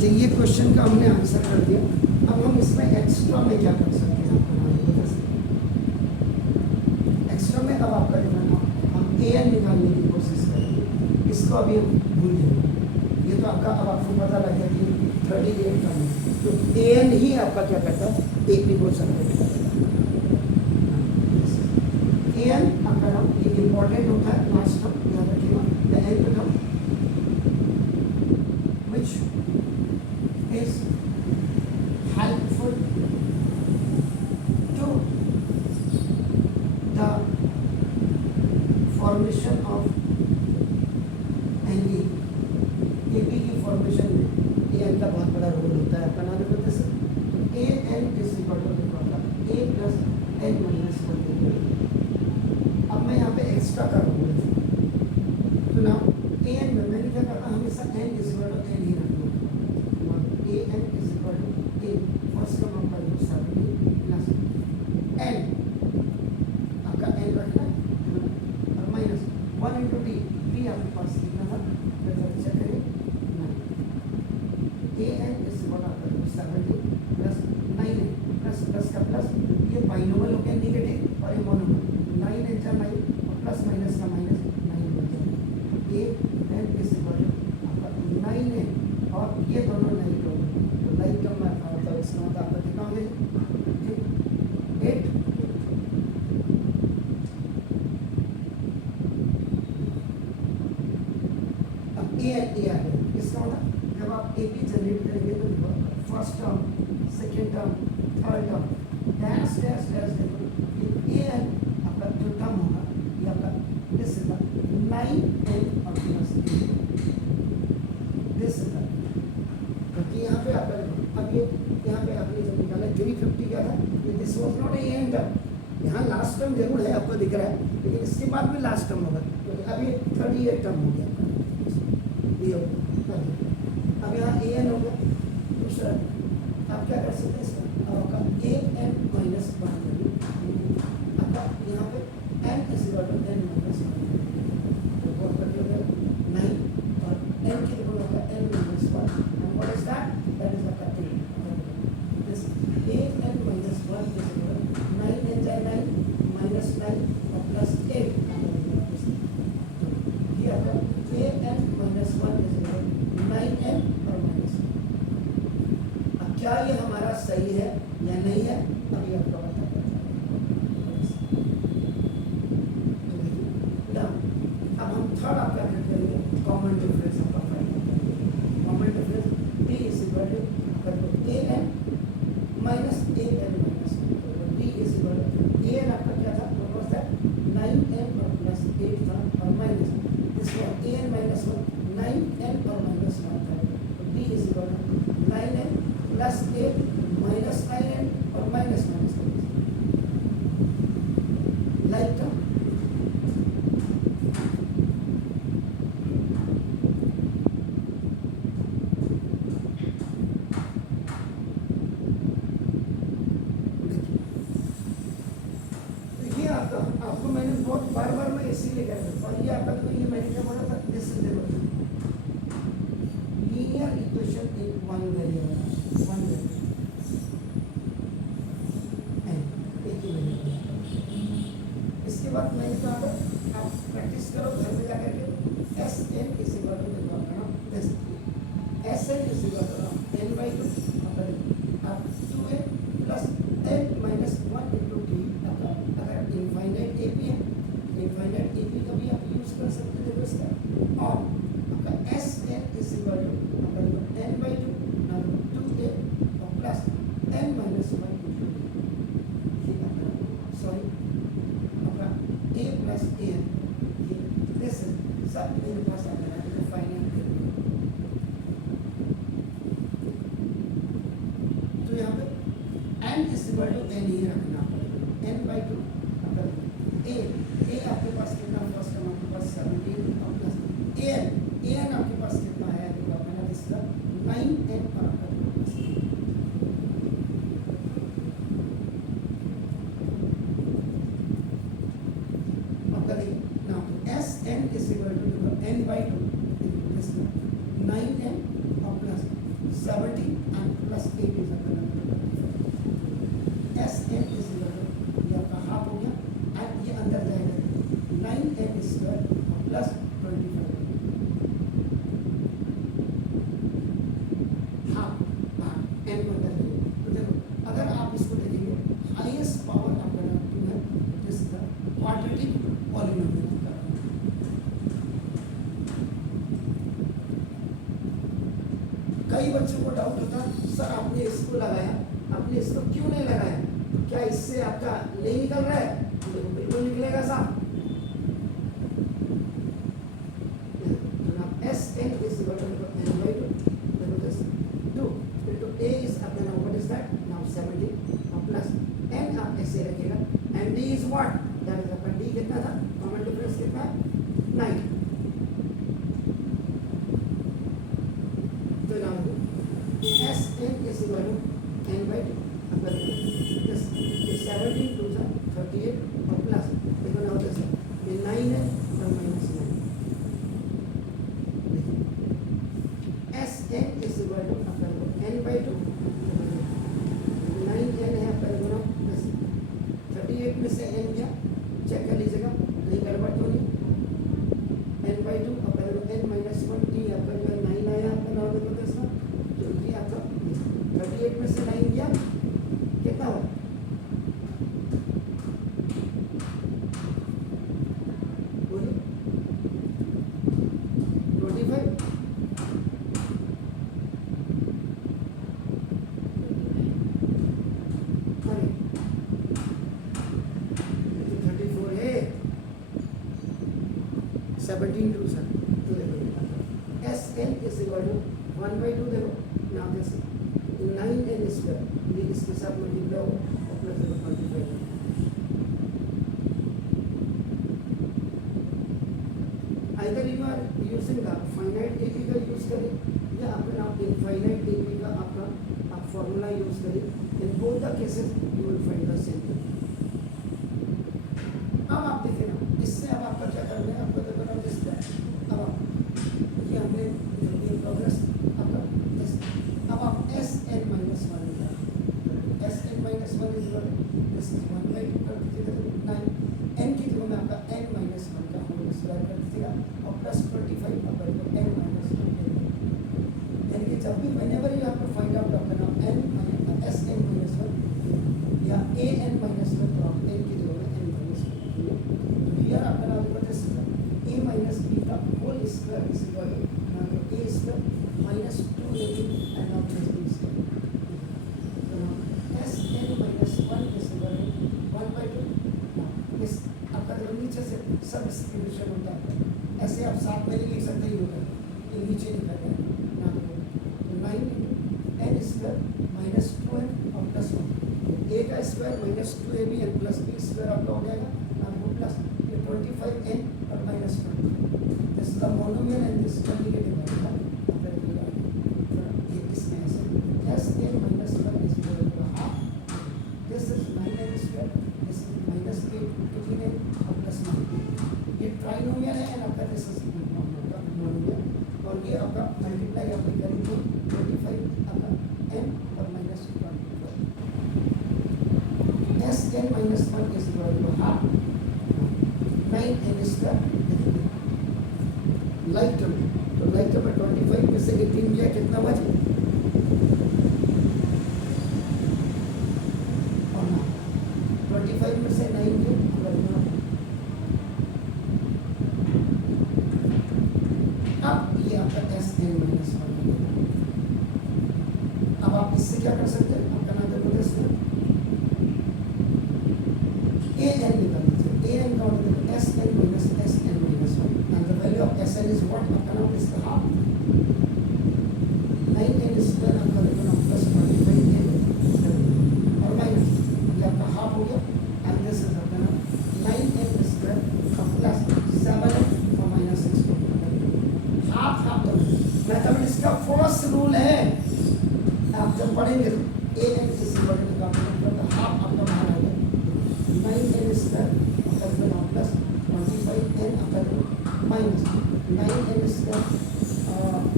देखिए ये क्वेश्चन का हमने आंसर कर दिया। अब हम इसमें एक्स्ट्रा में क्या कर सकते हैं आपको मालूम है कैसे? एक्स्ट्रा में अब आपका दिमाग हम ए एन निकालने की कोशिश करेंगे। इसको अभी हम भूल जाएंगे। ये तो आपका अब आपको पता लग गया कि 38 का है, तो ए एन ही आपका क्या करता है, एक भी क्वेश्चन करता है। ए एन आपका नाम ये इम्पोर्टेंट होता है, लास्ट टर्म याद रखिएगा। The end term which is helpful to the formation of ND. AP की फॉर्मेशन में AN का बहुत बड़ा रोल होता है। आपका नाम देखो सर, तो AN is equal to A plus N minus 1। अब मैं यहाँ पे एक्स्ट्रा करूँगा, तो ना AN में मैंने क्या करता हमेशा N is equal to N ही रखूँगा। AN is equal to A first term आपका 70 प्लस N आपका N रखना है और माइनस 1 इंटू डी। डी आपके पास कितना था, चेक करें 9। AN is equal to 70 plus 9 plus plus का प्लस, ये बाइनोमियल हो गया नेगेटिव और ये मोनोमियल। 9 इंचा 9 और प्लस माइनस का माइनस 9 बन जाएगा। AN इज इक्वल टू आपका 9 है और ये दोनों लाइट हो गए, तो लाइट टर्म में आता है, इसका मतलब आपका कितना हो गया 8। अब ए आ गया, इसका मतलब जब आप एपी जनरेट करेंगे तो first term, second term, third term dash dash dash देखो ए एन आपका जो टर्म होगा ये आपका दिस इज द 9n और प्लस 8 दिस इज द, क्योंकि यहाँ पे आपका अब ये यहाँ पे आपने जब निकाला 350 क्या था, ये this was not a n term. यहाँ लास्ट टर्म जरूर है आपको दिख रहा है, लेकिन इसके बाद भी लास्ट टर्म होगा, क्योंकि अब ये 38 टर्म हो गया। अब यहाँ ए एन हो गया। दूसरा आप क्या कर सकते हैं इसका, अब आपका ए एन माइनस 1 आपका यहाँ पे n is equal to n minus 1, तो बहुत बढ़िया हो गया 9 और एन के इक्वल होगा n minus 1 and what is that, that is आपका 3। This a n minus 1 is equal 9 n जाए 9 माइनस 9 और प्लस 8। ये आपका a n minus 1 is equal 9n और माइनस 1। अब क्या ये हमारा सही है या नहीं है, अभी आपको पता चल जाएगा। अब हम थर्ड आपका क्या करेंगे, कॉमन डिफरेंस आपका फाइंड करेंगे। Common difference d is equal to an minus an minus 1, d is equal to an आपका क्या था, what was that 9n और प्लस 8 था और माइनस इसको an माइनस 1 9n और माइनस 1 था, तो d is equal to 9n plus 8 minus 9n और माइनस माइनस लाइक टर्म। देखिए आपको मैंने बहुत बार बार मैं इसीलिए कह रहा था, और ये आपका तो ये मैंने क्या बोला था, this is the linear equation in one variable एक ही वेरिएबल। इसके बाद मैंने कहा था आप प्रैक्टिस करो घर में जाकर के, s n is equal to this, s n is equal to n/2 आप 2n plus n minus 1 into d. अगर इनफाइनाइट एपी है, इनफाइनाइट एपी का भी आप यूज कर सकते हैं देखो इसका, और आपका s n is equal to n/2 2n और plus n minus 1 into d. Sorry आपका a प्लस an, ये दिस सब मेरे पास आ गया है फाइनाइट एपी। तो यहाँ पे n is equal to n ही रखना पड़ेगा, n/2 a आपके पास कितना, फर्स्ट टर्म आपके पास 17 और प्लस an आपके पास कितना है, देखो मैंने इसका 9n और आपका प्लस आपका देखिए ना, Sn is equal to n/2 9n और plus 17 70 and plus 8 is equal to SN is equal to ये आपका हाफ हो गया एंड ये अंदर जाएगा 9n square plus 25 half n को अंदर ले तो देखो अगर आप इसको देखेंगे हाईएस्ट पावर आपका 2 है this is the quadratic polynomial का। कई बच्चों को डाउट होता सर आपने इसको लगाया आपने इसको क्यों नहीं लगाया, क्या इससे आपका नहीं निकल रहा है? देखो बिल्कुल निकलेगा साहब। Sn is equal to n by 2. Then this 2 into a is up and now what is that? Now 70 plus n आप ऐसे रखेगा and d is what? That is आपका d कितना था? कॉमन डिफरेंस कितना है? 9. तो now Sn is equal to n by 2. अगर this is 17 to 38 और प्लस देखो now this ये 9 है और minus 9. Sn is equal to n by 2 9n है आपका गुना 38 में से n गया चेक कर लीजिएगा नहीं गड़बड़ तो नहीं n by 2 आपका n minus 1 t आपका जो है 9 आया आपका नाम देखो तो इसका जो ये आपका 38 में से 9 गया कितना हुआ बोलिए 25 17 2 सर तो देखो Sn is equal to 1 by 2 देखो now this 9n square ये इसके साथ मल्टीप्लाई हो और plus 25 either you are using the finite AP का यूज करें या अपना इनफाइनाइट AP का आपका आप फॉर्मूला यूज करें in both the cases you will find the same thing। अब आप देखें ना इससे अब आपका क्या करना है आपको देखो ना दिस अब आप ये हमने इन प्रोग्रेस आपका अब आप Sn minus 1 Sn minus 1 is equal this is 1 by 2 कर दीजिएगा तो 9 n की जगह में आपका n minus 1 का होल स्क्वायर कर दीजिएगा और प्लस 25 आपका n minus 1 यानी कि जब भी whenever you have to find out आपका नाम n Sn minus 1 या an minus 1 तो आप n की जगह में n minus 1 here आपका नाम देखो this is a minus b का whole square is equal to a square minus 2ab and now plus b square तो now Sn minus 1 is equal to 1 by 2 इस आपका जो नीचे से सब डिस्ट्रीब्यूशन होता है ऐसे आप साथ में नहीं लिख सकते ही होगा ये नीचे लिखा गया ना देखो तो 9 n स्क्वायर minus 2n और प्लस 1 a का square minus 2ab and plus b square आपका हो जाएगा ना देखो प्लस 25n और minus 1 this is the monomial and this is the negative number ये इसमें ऐसे Sn minus 1 is equal to half this is 9n square this is minus 8 15n और plus 9 ये ट्राइनोमियल है and आपका this is monomial और ये आपका मल्टीप्लाई आप करेंगे 25 आपका n और minus 1 Sn minus 1 is equal to half 9n square like term तो लाइक टर्म 25 में से 18 गया कितना बचा और ना 25 में से 9 गया अब ये आपका Sn minus 1 अब आप इससे क्या कर सकते हैं आपका नाम देखो this an निकाल लीजिए an का मतलब Sn minus Sn minus 1 and the value of Sn is what आपका नाम is the half 9n square आपका देखो ना plus 25n और minus ये आपका half हो गया and this is आपका नाम 9n square plus 7n और minus 6 half half तो मैथमेटिक्स का फर्स्ट रूल है आप जब पढ़ेंगे तो an is equal to half आपका मान आ गया 9n square आपका प्लस 25n आपका minus 9n square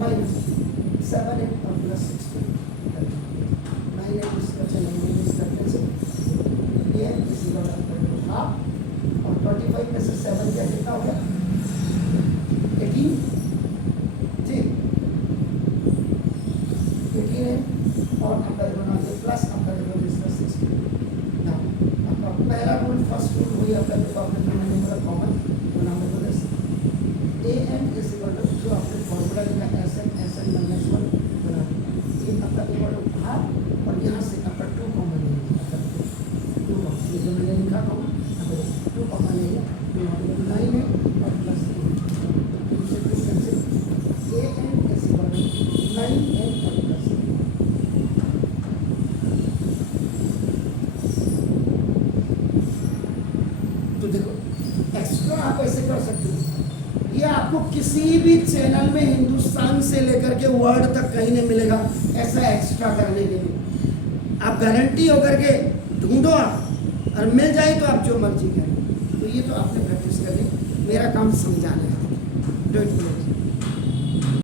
minus 7 7 8 और प्लस 16 9 8 इसका चलेंगे इस करने से ये इसी का हाफ और 25 में से 7 क्या कितना हो गया 18 ठीक 18 है और आपका बना के प्लस आपका देखो इसका 16 ना आपका पहला रूल फर्स्ट रूल वही आपका देखो आपने नंबर कॉमन बना दो this an is equal to जो आपने फॉर्मूला लिखा sn sn minus 1 बना ये आपका इक्वल टू हाफ और यहाँ से आपका 2 कॉमन लेंगे 2 कॉमन ये जो मैंने लिखा था अब 2 कॉमन लेंगे तो यहाँ पे 9 है और प्लस 2 से 2 cancel an is equal to 9n और प्लस तो देखो एक्स्ट्रा आप ऐसे कर सकते हो ये आपको किसी भी चैनल में हिंदुस्तान से लेकर के वर्ल्ड तक कहीं नहीं मिलेगा ऐसा एक्स्ट्रा करने के लिए आप गारंटी होकर के ढूंढो आप और मिल जाए तो आप जो मर्जी करें तो ये तो आपने प्रैक्टिस कर ली मेरा काम समझाना है डोंट वरी